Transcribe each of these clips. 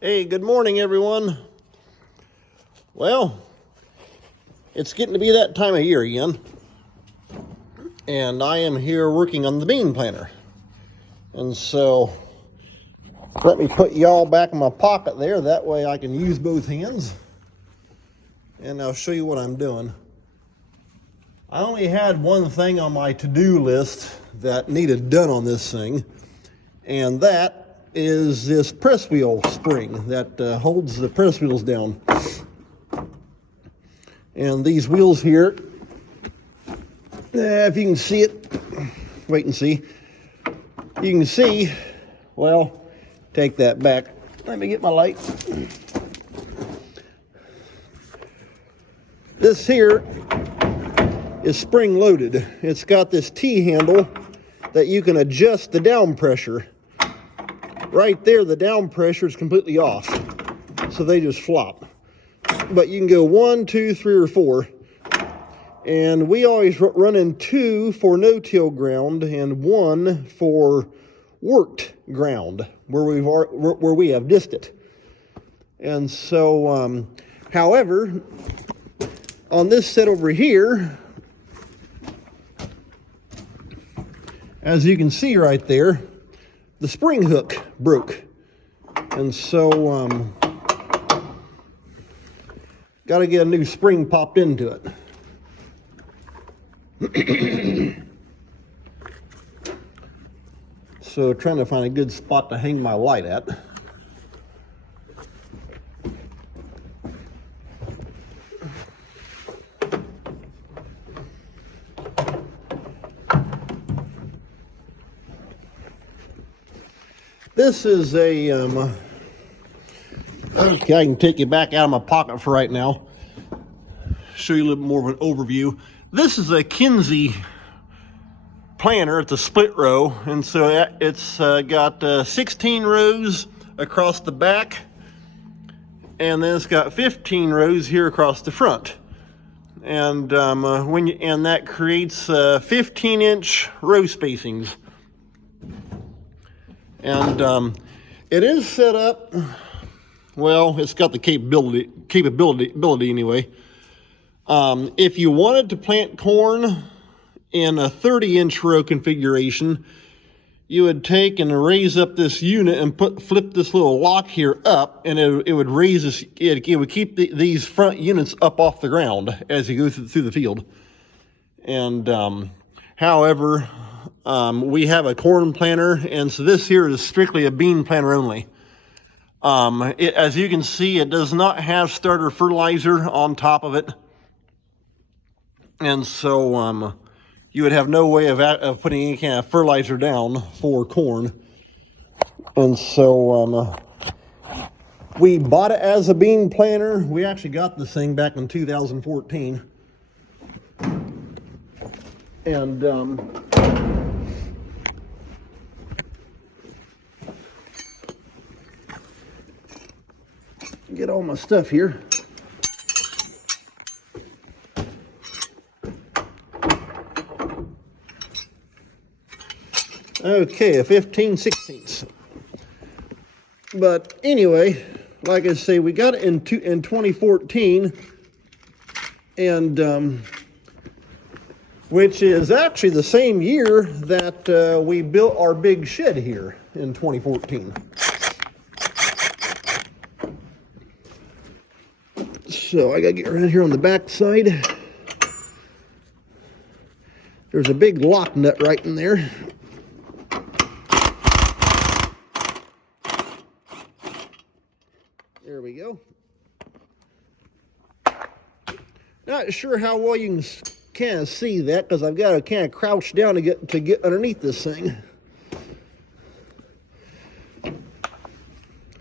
Hey, good morning, everyone. Well, it's getting to be that time of year again, and I am here working on the bean planter. And so, let me put y'all back in my pocket there. That way I can use both hands, and I'll show you what I'm doing. I only had one thing on my to-do list that needed done on this thing, and that is this press wheel spring that holds the press wheels down. And these wheels here, if you can see it, wait and see. You can see, well, take that back. Let me get my light. This here is spring loaded. It's got this T-handle that you can adjust the down pressure. Right there, the down pressure is completely off, so they just flop. But you can go 1, 2, 3, or 4. And we always run in 2 for no-till ground and 1 for worked ground, where we have dissed it. And so, however, on this set over here, as you can see right there, the spring hook broke. And so, got to get a new spring popped into it. So trying to find a good spot to hang my light at. This is a, okay, I can take you back out of my pocket for right now. Show you a little more of an overview. This is a Kinze planter. It's a split row, and so it's got 16 rows across the back, and then it's got 15 rows here across the front. And and that creates 15-inch row spacings. And it is set up, well, it's got the capability anyway. If you wanted to plant corn in a 30-inch row configuration, you would take and raise up this unit and flip this little lock here up, and it would raise this. It would keep these front units up off the ground as you go through the field. And however, we have a corn planter, and so this here is strictly a bean planter only. As you can see, it does not have starter fertilizer on top of it. And so you would have no way of putting any kind of fertilizer down for corn. And so we bought it as a bean planter. We actually got this thing back in 2014. And get all my stuff here. Okay, a 15/16. But anyway, like I say, we got it in 2014, and which is actually the same year that we built our big shed here in 2014. So I gotta get around here on the back side. There's a big lock nut right in there. There we go. Not sure how well you can kind of see that, because I've got to kind of crouch down to get underneath this thing.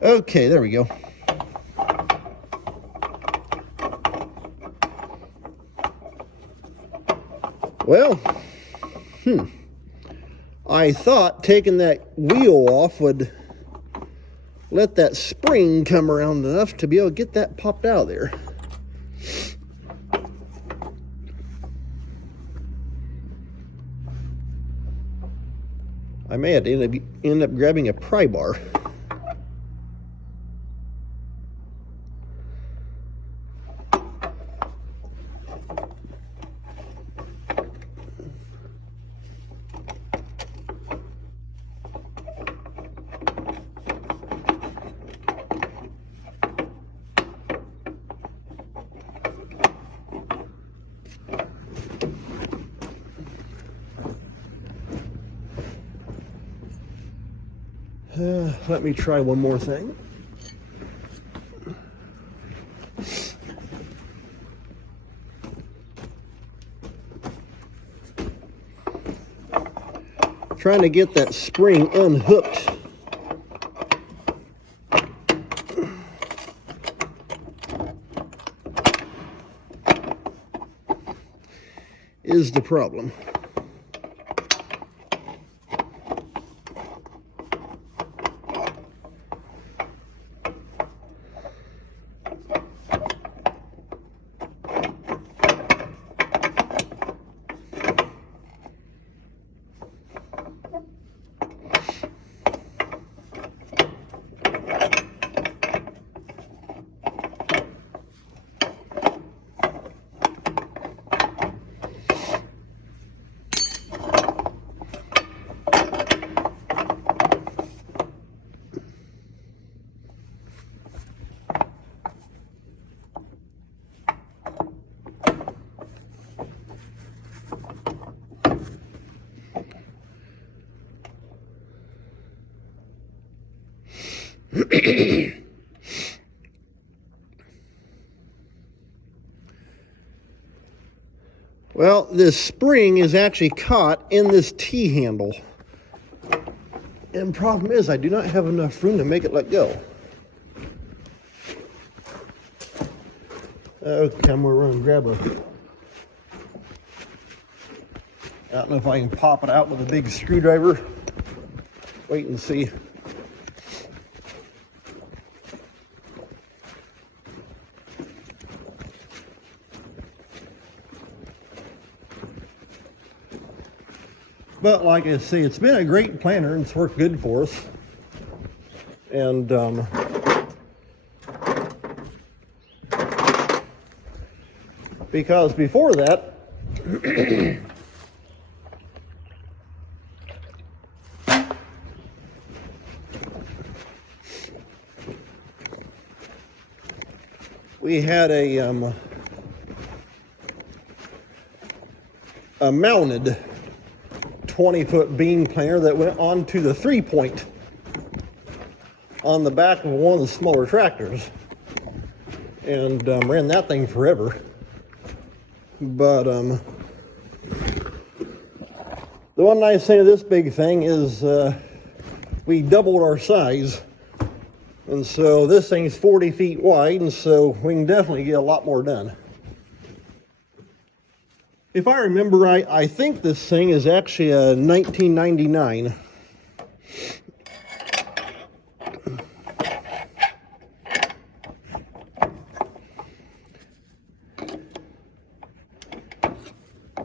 Okay, there we go. Well, I thought taking that wheel off would let that spring come around enough to be able to get that popped out of there. I may have to end up grabbing a pry bar. Let me try one more thing. Trying to get that spring unhooked. Is the problem. Well, this spring is actually caught in this T-handle. And the problem is I do not have enough room to make it let go. Okay, I'm gonna run and grab a... I don't know if I can pop it out with a big screwdriver. Wait and see. But like I say, it's been a great planter and it's worked good for us. And because before that, we had a mounted 20-foot beam planter that went onto the 3-point on the back of one of the smaller tractors, and ran that thing forever. But the one nice thing of this big thing is we doubled our size, and so this thing's 40 feet wide, and so we can definitely get a lot more done. If I remember right, I think this thing is actually a 1999.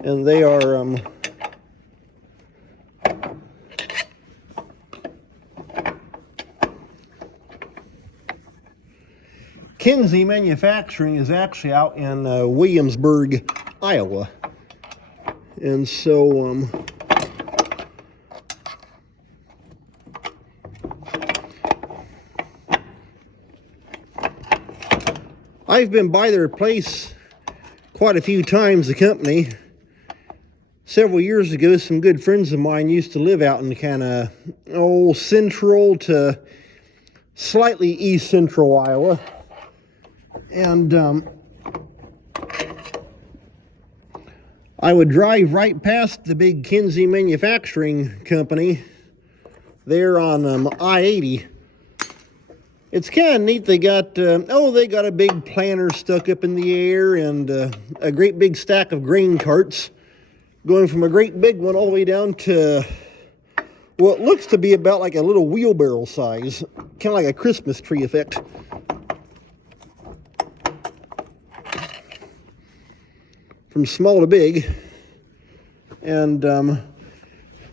And they are Kinze Manufacturing is actually out in Williamsburg, Iowa. And so I've been by their place quite a few times, the company. Several years ago, some good friends of mine used to live out in kind of central to slightly east central Iowa. And I would drive right past the big Kinze Manufacturing Company there on I-80. It's kind of neat. They got a big planter stuck up in the air and a great big stack of grain carts going from a great big one all the way down to what looks to be about like a little wheelbarrow size, kind of like a Christmas tree effect. From small to big. And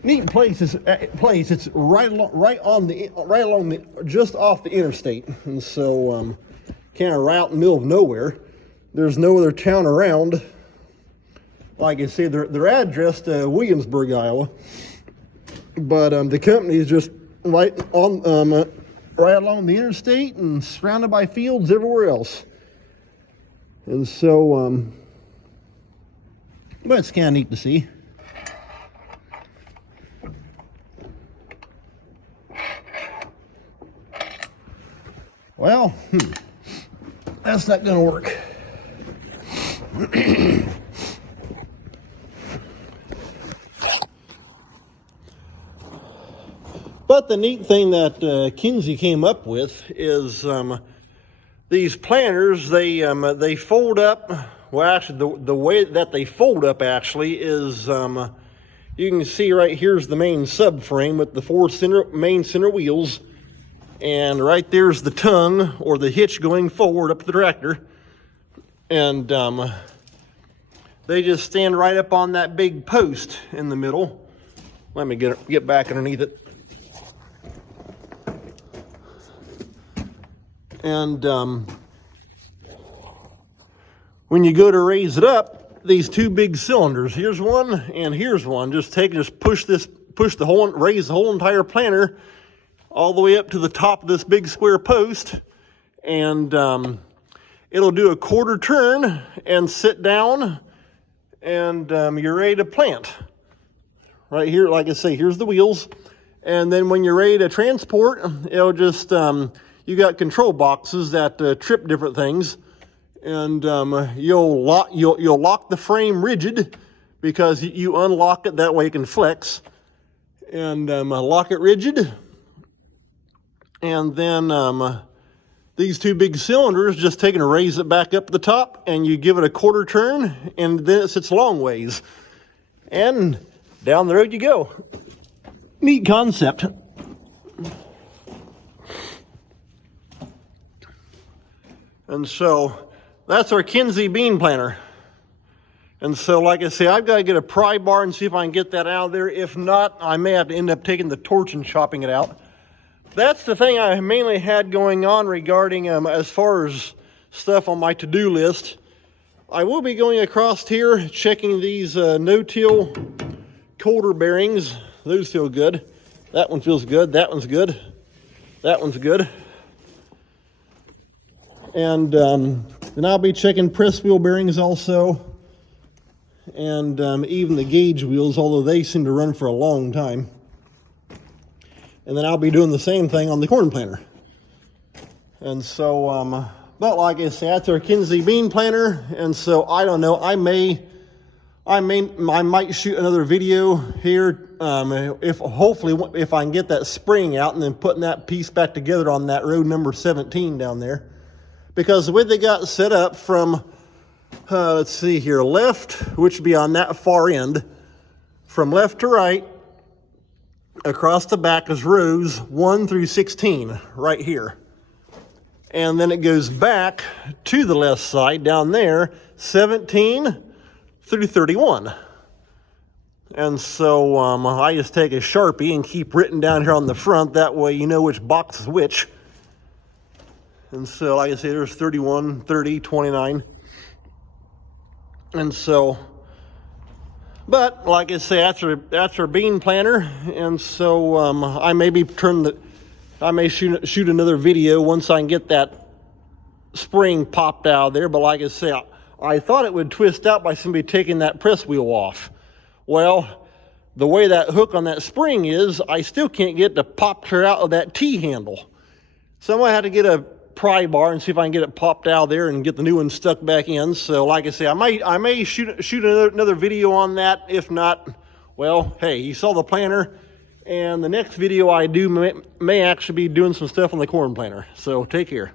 neat place. It's right along just off the interstate, and so kind of right out in the middle of nowhere. There's no other town around. Like I say, they're addressed to Williamsburg, Iowa, but the company is just right along the interstate and surrounded by fields everywhere else. And so, but it's kind of neat to see. Well, that's not gonna work. But the neat thing that Kinze came up with is these planters, they fold up. Well, actually, the way that they fold up actually is, you can see right here's the main subframe with the four main center wheels, and right there's the tongue or the hitch going forward up the tractor, and they just stand right up on that big post in the middle. Let me get back underneath it. And when you go to raise it up, these two big cylinders, here's one and here's one, just push the whole, raise the whole entire planter all the way up to the top of this big square post, and it'll do a quarter turn and sit down, and you're ready to plant. Right here, like I say, here's the wheels, and then when you're ready to transport, it'll just you got control boxes that trip different things, and you'll lock the frame rigid, because you unlock it that way it can flex, and lock it rigid, and then these two big cylinders just take and raise it back up to the top, and you give it a quarter turn, and then it sits long ways, and down the road you go. Neat concept. And so that's our Kinze bean planter. And so, like I say, I've got to get a pry bar and see if I can get that out of there. If not, I may have to end up taking the torch and chopping it out. That's the thing I mainly had going on regarding as far as stuff on my to-do list. I will be going across here, checking these no-till coulter bearings. Those feel good. That one feels good. That one's good. That one's good. And then I'll be checking press wheel bearings also, and even the gauge wheels, although they seem to run for a long time. And then I'll be doing the same thing on the corn planter. And so, but like I said, that's our Kinze bean planter. And so I don't know, I might shoot another video here, hopefully if I can get that spring out and then putting that piece back together on that road number 17 down there. Because the way they got set up from, let's see here, left, which would be on that far end, from left to right, across the back is rows 1 through 16, right here. And then it goes back to the left side down there, 17 through 31. And so I just take a Sharpie and keep written down here on the front, that way you know which box is which. And so, like I say, there's 31, 30, 29. And so, but like I say, that's our bean planter. And so I may shoot another video once I can get that spring popped out of there. But like I say, I thought it would twist out by somebody taking that press wheel off. Well, the way that hook on that spring is, I still can't get it to pop clear out of that T-handle. So I'm going to have to get a pry bar and see if I can get it popped out of there and get the new one stuck back in. So like I say, I may shoot another video on that. If not, well, hey, you saw the planter, and the next video I do may actually be doing some stuff on the corn planter. So take care.